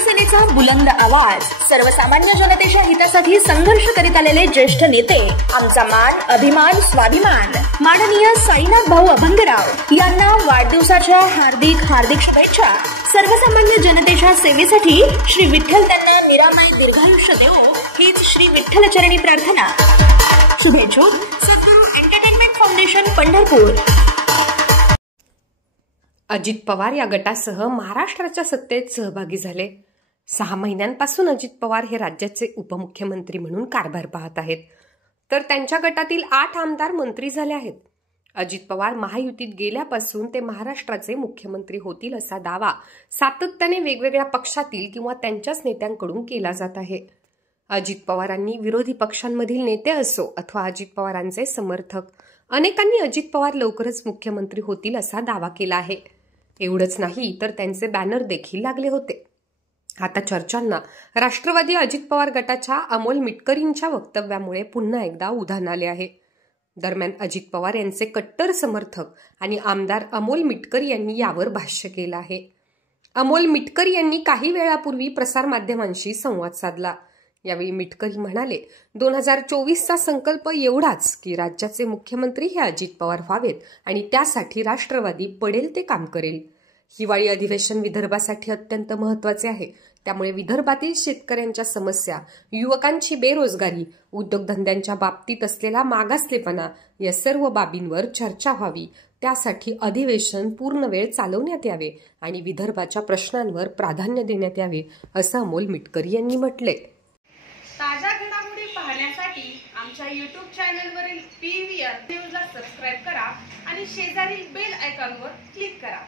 शिवसेनेचा बुलंद आवाज, सर्वसामान्य जनतेच्या हितासाठी संघर्ष करीत आलेले ज्येष्ठ नेते, आमचा मान, अभिमान, स्वाभिमान माननीय साईनाथ भाऊ अभंगराव यांना वाढदिवसाच्या हार्दिक शुभेच्छा। सर्वसामान्य जनतेच्या सेवेसाठी श्री विठ्ठल त्यांना निरामय दीर्घायुष्य देवो हीच श्री विठ्ठल चरणी प्रार्थना। शुभेच्छुक सद्गुरू एंटरटेनमेंट फाउंडेशन पंढरपूर। अजित पवार या गटासह महाराष्ट्राच्या सत्तेत सहभागी झाले। 6 महिन्यांपासून अजित पवार हे राज्याचे उपमुख्यमंत्री म्हणून कारभार पाहत आहेत, तर त्यांच्या गटातील 8 आमदार मंत्री झाले आहेत। अजित पवार महायुतीत गेल्यापासून ते महाराष्ट्राचे मुख्यमंत्री होतील असा दावा सातत्याने वेगवेगळ्या पक्षातील किंवा त्यांच्याच नेत्यांकडून केला जात आहे। अजित पवारांनी विरोधी पक्षांमधील नेते असो अथवा अजित पवारांचे समर्थक अनेकांनी अजित पवार लवकरच मुख्यमंत्री होतील असा दावा केला आहे। एवढंच नाही तर त्यांचे बॅनर देखील लागले होते। आता चर्चांना राष्ट्रवादी अजित पवार गटाच्या अमोल मिटकरींच्या वक्तव्यामुळे पुन्हा एकदा उधाण आले आहे। दरम्यान अजित पवार यांचे कट्टर समर्थक आणि आमदार अमोल मिटकर यांनी यावर भाष्य केलं आहे। अमोल मिटकर यांनी काही वेळापूर्वी प्रसारमाध्यमांशी संवाद साधला। यावेळी मिटकरी म्हणाले, 2024चा संकल्प एवढाच की राज्याचे मुख्यमंत्री हे अजित पवार व्हावेत आणि त्यासाठी राष्ट्रवादी पडेल ते काम करेल। हिवाळी अधिवेशन विदर्भासाठी अत्यंत महत्त्वाचे आहे, त्यामुळे विदर्भातील शेतकऱ्यांच्या समस्या, युवकांची बेरोजगारी, उद्योगधंद्यांच्या बाबतीत असलेला मागासलेपणा या सर्व बाबींवर चर्चा व्हावी। त्यासाठी अधिवेशन पूर्ण वेळ चालवण्यात यावे आणि विदर्भाच्या प्रश्नांवर प्राधान्य देण्यात यावे असं अमोल मिटकरी यांनी म्हटले। ताज्या घडामोडी पाहण्यासाठी आमच्या YouTube चॅनलवरील PVR न्यूजला सबस्क्राइब करा आणि शेजारील बेल आयकॉनवर क्लिक करा।